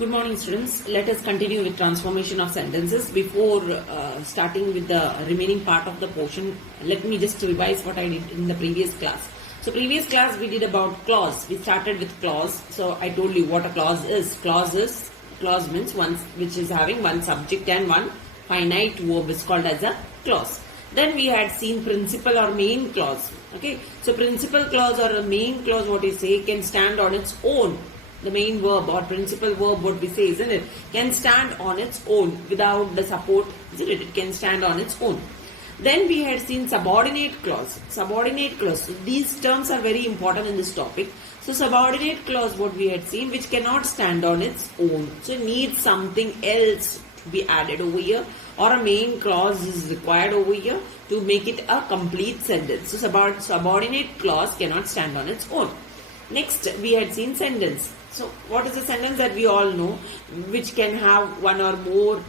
Good morning, students. Let us continue with transformation of sentences. Before starting with the remaining part of the portion, let me just revise what I did in the previous class. So previous class we did about clause. We started with clause. So I told you what a clause is. Clause means one which is having one subject and one finite verb is called as a clause. Then we had seen principal or main clause. Okay. So principal clause or a main clause, what you say, can stand on its own. The main verb or principal verb, what we say, isn't it, can stand on its own without the support, isn't it? It can stand on its own. Then we had seen subordinate clause. Subordinate clause. So these terms are very important in this topic. So subordinate clause, what we had seen, which cannot stand on its own. So it needs something else to be added over here, or a main clause is required over here to make it a complete sentence. So subordinate clause cannot stand on its own. Next, we had seen sentence. So what is a sentence that we all know, which can have one or more,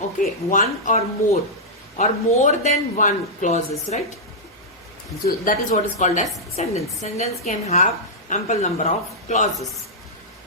okay, one or more than one clauses, right? So that is what is called as sentence. Sentence can have ample number of clauses.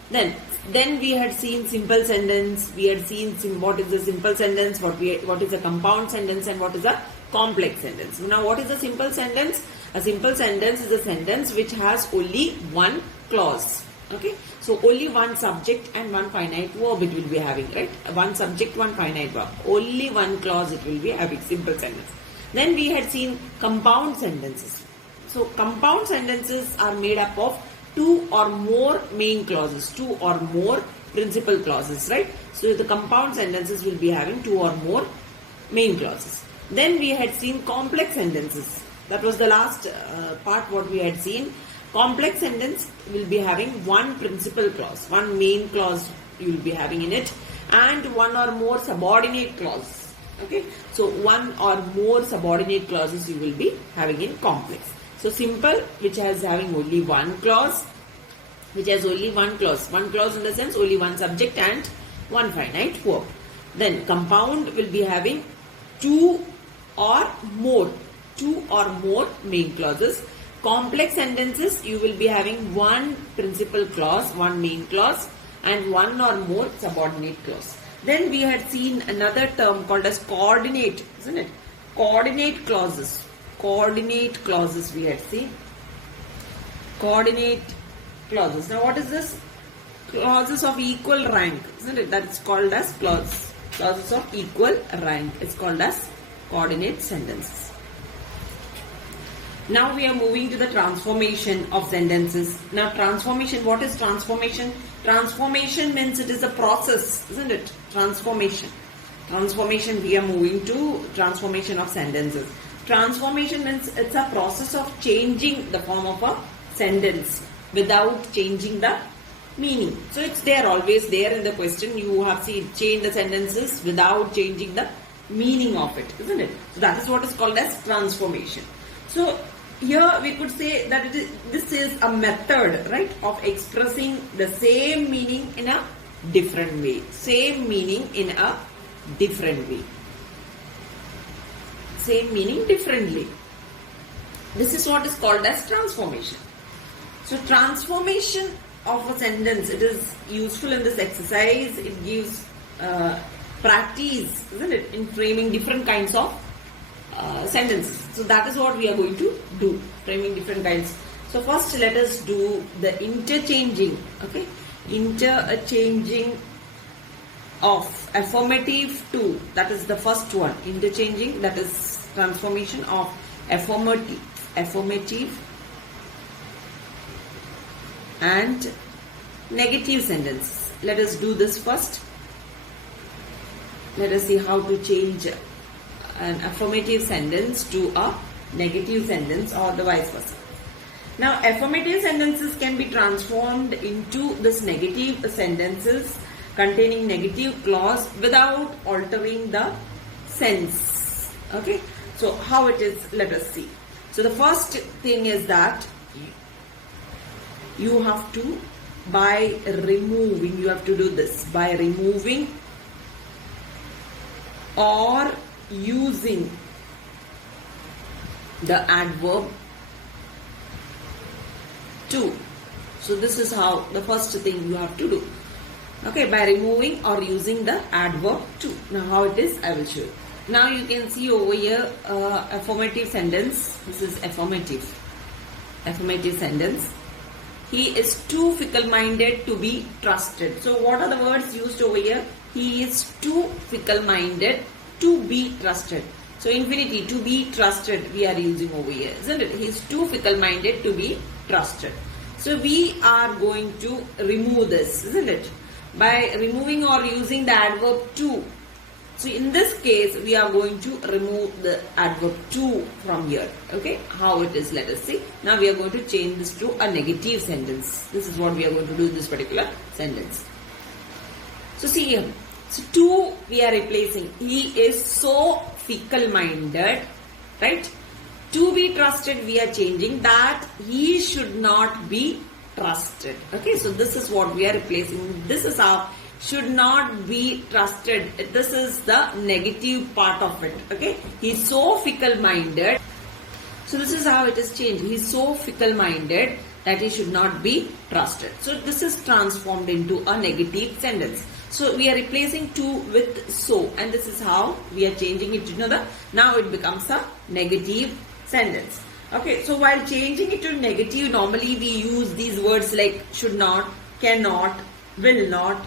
Then we had seen simple sentence. We had seen what is a simple sentence, what is a compound sentence, and what is a complex sentence. Now, what is a simple sentence? A simple sentence is a sentence which has only one clause. Okay, so only one subject and one finite verb it will be having, right? One subject, one finite verb. Only one clause it will be having, simple sentence. Then we had seen compound sentences. So compound sentences are made up of two or more main clauses, two or more principal clauses, right? So the compound sentences will be having two or more main clauses. Then we had seen complex sentences. That was the last part what we had seen. Complex sentence will be having one principal clause, one main clause you will be having in it, and one or more subordinate clauses. Okay, so one or more subordinate clauses you will be having in complex. So simple, which has having only one clause, one clause in the sense only one subject and one finite verb. Then compound will be having two or more main clauses. Complex sentences, you will be having one principal clause, one main clause, and one or more subordinate clause. Then we had seen another term called as coordinate, isn't it? Coordinate clauses. Coordinate clauses we had seen. Coordinate clauses. Now what is this? Clauses of equal rank, isn't it? That is called as clauses of equal rank. It's called as coordinate sentences. Now we are moving to the transformation of sentences. Now transformation, what is transformation? Transformation means it is a process, isn't it? Transformation, we are moving to transformation of sentences. Transformation means it's a process of changing the form of a sentence without changing the meaning. So it's there, always there in the question. You have seen change the sentences without changing the meaning of it, isn't it? So that is what is called as transformation. So here we could say that this is a method, right, of expressing the same meaning in a different way. Same meaning in a different way. Same meaning differently. This is what is called as transformation. So transformation of a sentence, it is useful in this exercise. It gives practice, isn't it, in framing different kinds of sentences. So that is what we are going to do, framing different kinds. So first let us do the interchanging, okay, interchanging of affirmative to, that is the first one, interchanging, that is transformation of affirmative and negative sentences. Let us do this first. Let us see how to change an affirmative sentence to a negative sentence or the vice versa. Now affirmative sentences can be transformed into this negative sentences containing negative clause without altering the sense. Okay, so how it is, let us see. So the first thing is that you have to do this by removing or using the adverb to. So this is how the first thing you have to do. Okay, by removing or using the adverb to. Now how it is, I will show you. Now you can see over here affirmative sentence. This is affirmative sentence. He is too fickle-minded to be trusted. So what are the words used over here? He is too fickle-minded to be trusted. So infinitive, to be trusted, we are using over here, isn't it? He is too fickle-minded to be trusted. So we are going to remove this, isn't it? By removing or using the adverb to. So in this case, we are going to remove the adverb to from here. Okay, how it is, let us see. Now we are going to change this to a negative sentence. This is what we are going to do in this particular sentence. So see here. So to we are replacing. He is so fickle-minded, right? To be trusted, we are changing that he should not be trusted. Okay, so this is what we are replacing. This is how should not be trusted. This is the negative part of it. Okay, he's so fickle-minded. So this is how it is changed. He's so fickle-minded that he should not be trusted. So this is transformed into a negative sentence. So we are replacing to with so, and this is how we are changing it to the. Now it becomes a negative sentence. Okay, so while changing it to negative, normally we use these words like should not, cannot, will not.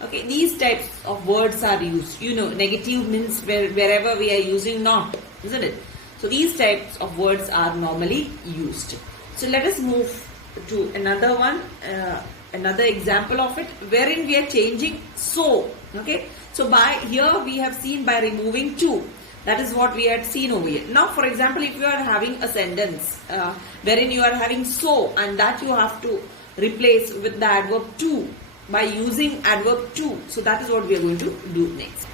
Okay, these types of words are used. You know, negative means wherever we are using not, isn't it? So these types of words are normally used. So let us move to another one, another example of it, wherein we are changing so. Okay, so by here we have seen by removing to. That is what we had seen over here. Now, for example, if you are having a sentence wherein you are having so, and that you have to replace with the adverb to by using adverb to. So that is what we are going to do next.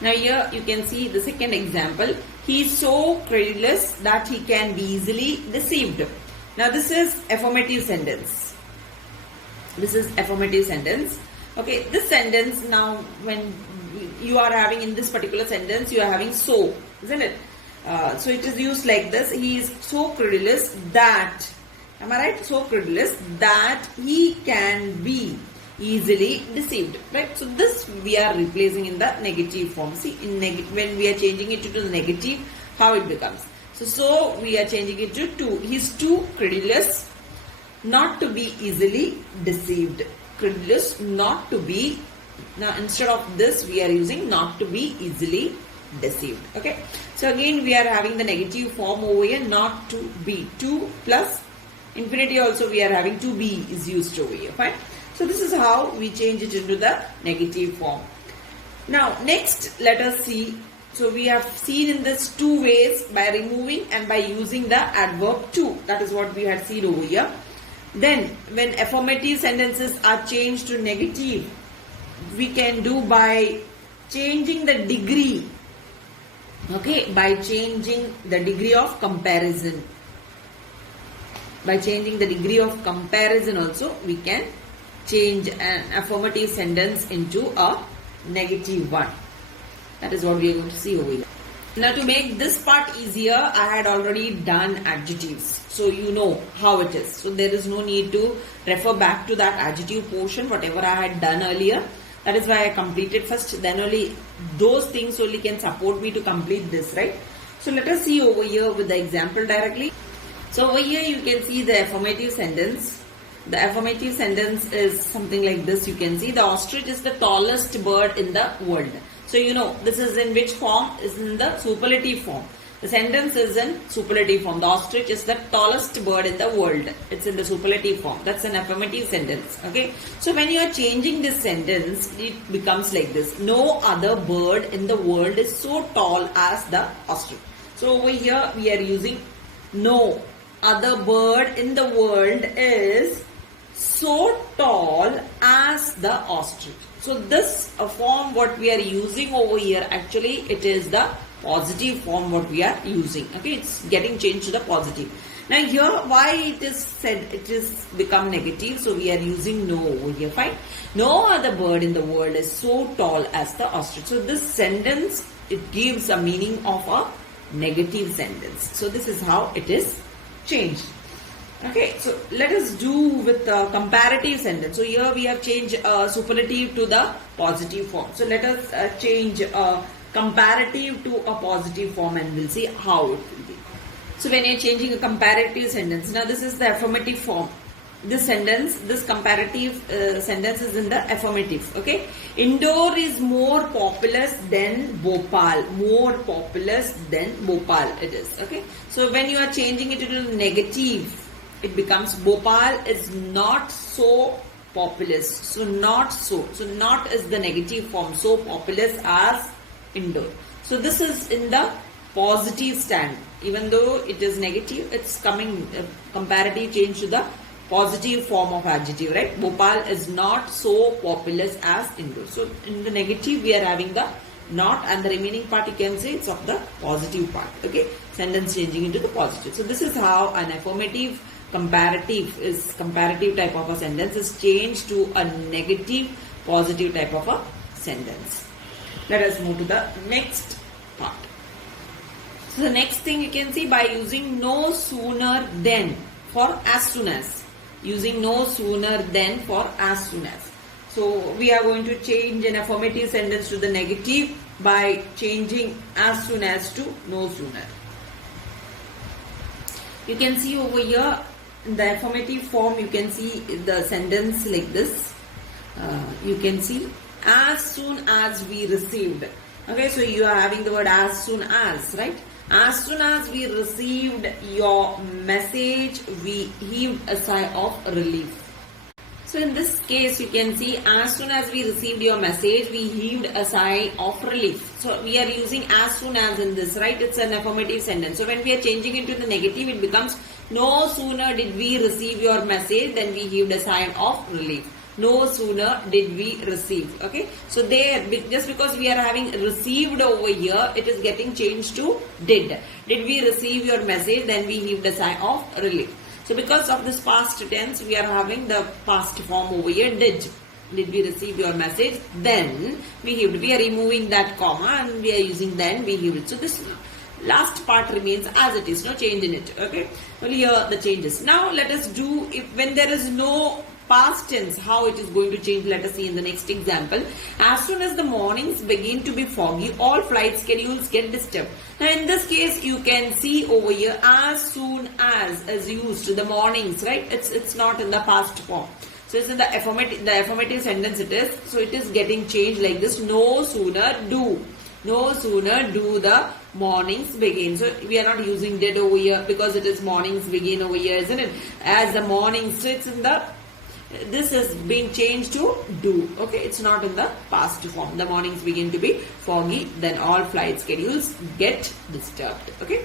Now here you can see the second example. He is so credulous that he can be easily deceived. Now this is affirmative sentence. This is affirmative sentence. Okay, this sentence now when you are having in this particular sentence, you are having so, isn't it? So it is used like this. He is so credulous that, am I right? So credulous that he can be easily deceived, right? So this we are replacing in the negative form. See, in when we are changing it to the negative, how it becomes. So we are changing it to. He's too credulous not to be easily deceived. Credulous not to be. Now instead of this we are using not to be easily deceived. Okay. So again we are having the negative form over here, not to be. To plus infinity also we are having to be is used over here. Fine. So this is how we change it into the negative form. Now next let us see. So we have seen in this two ways, by removing and by using the adverb to. That is what we had seen over here. Then when affirmative sentences are changed to negative, we can do by changing the degree. Okay, by changing the degree of comparison. By changing the degree of comparison also we can change an affirmative sentence into a negative one. That is what we are going to see over here. Now to make this part easier, I had already done adjectives. So you know how it is. So there is no need to refer back to that adjective portion, whatever I had done earlier. That is why I completed first. Then only those things only can support me to complete this, right? So let us see over here with the example directly. So over here you can see the affirmative sentence. The affirmative sentence is something like this. You can see the ostrich is the tallest bird in the world. So you know this is in which form? Is in the superlative form. The sentence is in superlative form. The ostrich is the tallest bird in the world. It's in the superlative form. That's an affirmative sentence. Okay. So when you are changing this sentence, it becomes like this. No other bird in the world is so tall as the ostrich. So over here we are using no other bird in the world is so tall as the ostrich. So this form what we are using over here, actually it is the positive form what we are using. Okay, it's getting changed to the positive. Now here why it is said it is become negative, so we are using no over here. Fine. No other bird in the world is so tall as the ostrich. So this sentence, it gives a meaning of a negative sentence. So this is how it is changed. Okay, so let us do with comparative sentence. So here we have changed superlative to the positive form. So let us change comparative to a positive form and we'll see how it will be. So when you're changing a comparative sentence, now this is the affirmative form. This sentence, this comparative sentence is in the affirmative. Okay, Indore is more populous than Bhopal. More populous than Bhopal it is. Okay, so when you are changing it to negative, it becomes Bhopal is not so populous. So not so. So not is the negative form. So populous as Indore. So this is in the positive stand. Even though it is negative, it's coming comparative change to the positive form of adjective, right? Bhopal is not so populous as Indore. So in the negative we are having the not, and the remaining part you can say it's of the positive part. Okay, sentence changing into the positive. So this is how an affirmative comparative type of a sentence is changed to a negative positive type of a sentence. Let us move to the next part. So the next thing you can see, by using no sooner than for as soon as. Using no sooner than for as soon as. So we are going to change an affirmative sentence to the negative by changing as soon as to no sooner. You can see over here in the affirmative form, you can see the sentence like this. You can see as soon as we received. Okay, so you are having the word as soon as, right? As soon as we received your message, we heaved a sigh of relief. So in this case, you can see as soon as we received your message, we heaved a sigh of relief. So we are using as soon as in this, right? It's an affirmative sentence. So when we are changing it to the negative, it becomes no sooner did we receive your message, then we heaved a sigh of relief. No sooner did we receive. Okay, so there, just because we are having received over here, it is getting changed to did. Did we receive your message? Then we heaved a sigh of relief. So because of this past tense, we are having the past form over here, did. Did we receive your message? Then we heaved. We are removing that comma and we are using then we heaved. So this last part remains as it is, no change in it. Okay, only here the changes. Now let us do, if when there is no past tense, how it is going to change. Let us see in the next example. As soon as the mornings begin to be foggy, all flight schedules get disturbed. Now in this case, you can see over here as soon as is used to the mornings, right? It's not in the past form. So it's in the affirmative sentence it is. So it is getting changed like this. No sooner do. No sooner do the mornings begin. So we are not using did over here because it is mornings begin over here, isn't it? As the mornings, so it's in the, this is being changed to do. Okay, it's not in the past form. The mornings begin to be foggy, then all flight schedules get disturbed. Okay.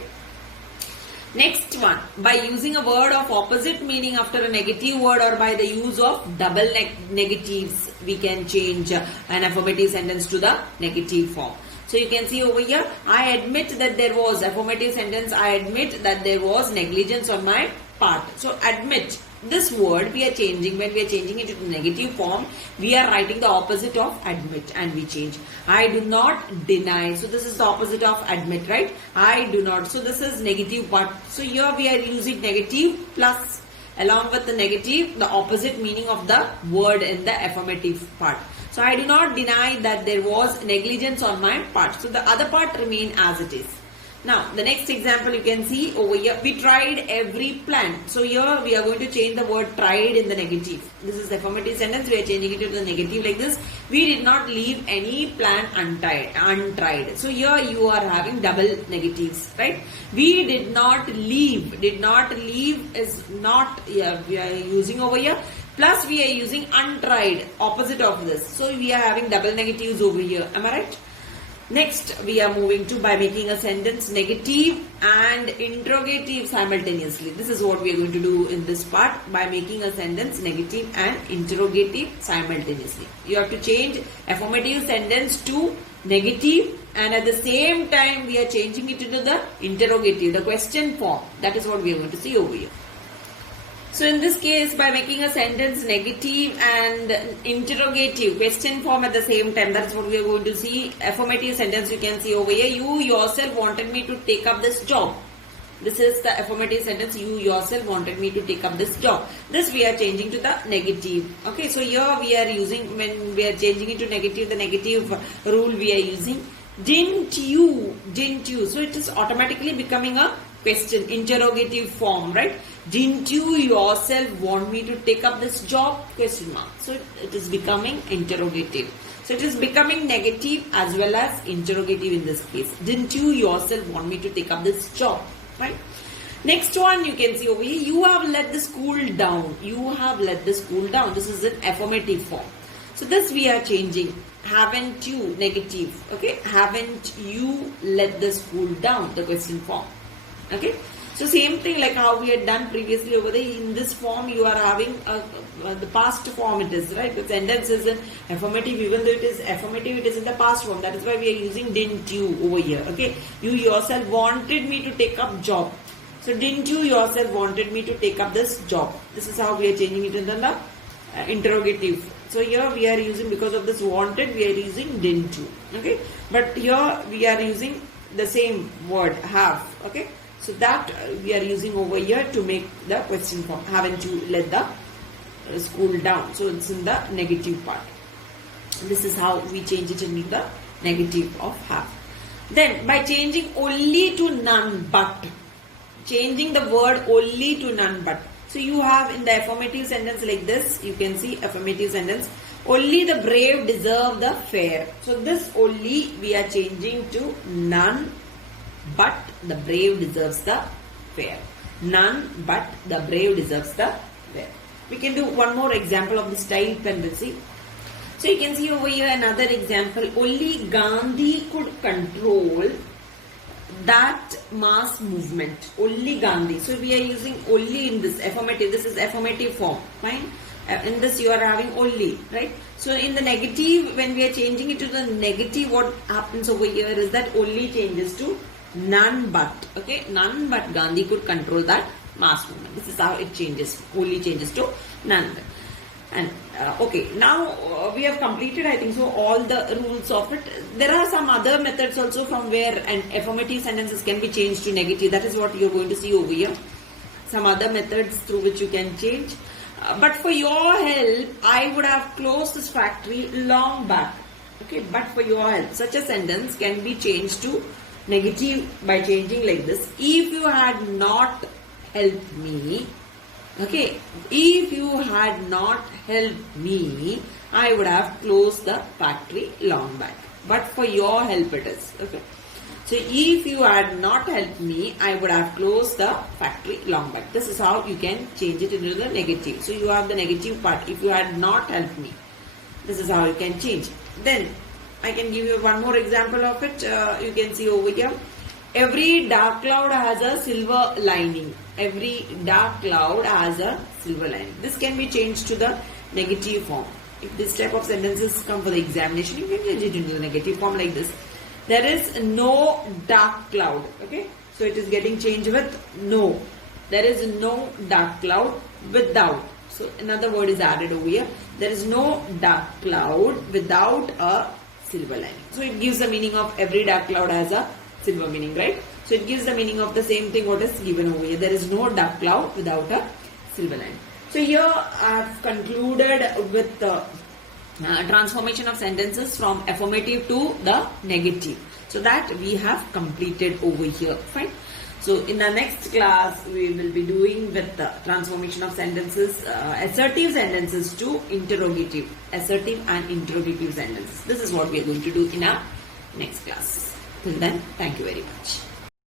Next one, by using a word of opposite meaning after a negative word or by the use of double negatives, we can change an affirmative sentence to the negative form. So you can see over here, I admit that there was, affirmative sentence, I admit that there was negligence on my part. So admit, this word we are changing, when we are changing it to the negative form, we are writing the opposite of admit and we change. I do not deny. So this is the opposite of admit, right? I do not. So this is negative part. So here we are using negative plus along with the negative, the opposite meaning of the word in the affirmative part. So I do not deny that there was negligence on my part. So the other part remain as it is. Now, the next example you can see over here, we tried every plan. So here we are going to change the word tried in the negative. This is the affirmative sentence. We are changing it to the negative like this. We did not leave any plan untried. So here you are having double negatives, right? We did not leave. Did not leave is not, yeah, we are using over here. Plus we are using untried, opposite of this. So we are having double negatives over here. Am I right? Next, we are moving to by making a sentence negative and interrogative simultaneously. This is what we are going to do in this part, by making a sentence negative and interrogative simultaneously. You have to change affirmative sentence to negative and at the same time we are changing it into the interrogative, the question form. That is what we are going to see over here. So in this case, by making a sentence negative and interrogative, question form at the same time, that's what we are going to see. Affirmative sentence you can see over here. You yourself wanted me to take up this job. This is the affirmative sentence. You yourself wanted me to take up this job. This we are changing to the negative. Okay, so here we are using, when we are changing it to negative, the negative rule we are using. Didn't you? So it is automatically becoming a question, interrogative form, right? Didn't you yourself want me to take up this job? Question mark. So it is becoming interrogative. So it is becoming negative as well as interrogative in this case. Didn't you yourself want me to take up this job? Right? Next one you can see over here. You have let the school down. You have let the school down. This is an affirmative form. So this we are changing. Haven't you? Negative. Okay. Haven't you let the school down? The question form. Okay. So same thing like how we had done previously over there. In this form you are having the past form it is, right? The sentence is an affirmative. Even though it is affirmative, it is in the past form. That is why we are using didn't you over here. Okay. You yourself wanted me to take up job. So didn't you yourself wanted me to take up this job? This is how we are changing it in the interrogative. So here we are using, because of this wanted, we are using didn't you. Okay. But here we are using the same word have. Okay. So that we are using over here to make the question form. Haven't you let the school down? So it's in the negative part. This is how we change it into the negative of have. Then by changing only to none but. Changing the word only to none but. So you have in the affirmative sentence like this. You can see affirmative sentence. Only the brave deserve the fair. So this only we are changing to none but the brave deserves the fair. None but the brave deserves the fair. We can do one more example of the style tendency. So you can see over here another example. Only Gandhi could control that mass movement. Only Gandhi. So we are using only in this affirmative. This is affirmative form. Fine. In this you are having only, right? So in the negative, when we are changing it to the negative, what happens over here is that only changes to none but. Okay, none but Gandhi could control that mass movement. This is how it changes. Only changes to none. And okay, now we have completed, I think so, all the rules of it. There are some other methods also from where an affirmative sentences can be changed to negative. That is what you are going to see over here. Some other methods through which you can change. But for your help, I would have closed this factory long back. Okay, but for your help, such a sentence can be changed to negative by changing like this. If you had not helped me, okay, if you had not helped me, I would have closed the factory long back. But for your help it is. Okay. So if you had not helped me, I would have closed the factory long back. This is how you can change it into the negative. So you have the negative part. If you had not helped me, this is how you can change. Then I can give you one more example of it. You can see over here. Every dark cloud has a silver lining. Every dark cloud has a silver lining. This can be changed to the negative form. If this type of sentences come for the examination, you can change it into the negative form like this. There is no dark cloud. Okay. So it is getting changed with no. There is no dark cloud without. So another word is added over here. There is no dark cloud without a silver lining. So it gives the meaning of every dark cloud has a silver meaning, right? So it gives the meaning of the same thing what is given over here. There is no dark cloud without a silver lining. So here I have concluded with the transformation of sentences from affirmative to the negative. So that we have completed over here. Fine. So in the next class we will be doing with the transformation of sentences, assertive sentences to interrogative, assertive and interrogative sentences. This is what we are going to do in our next class. Till then, thank you very much.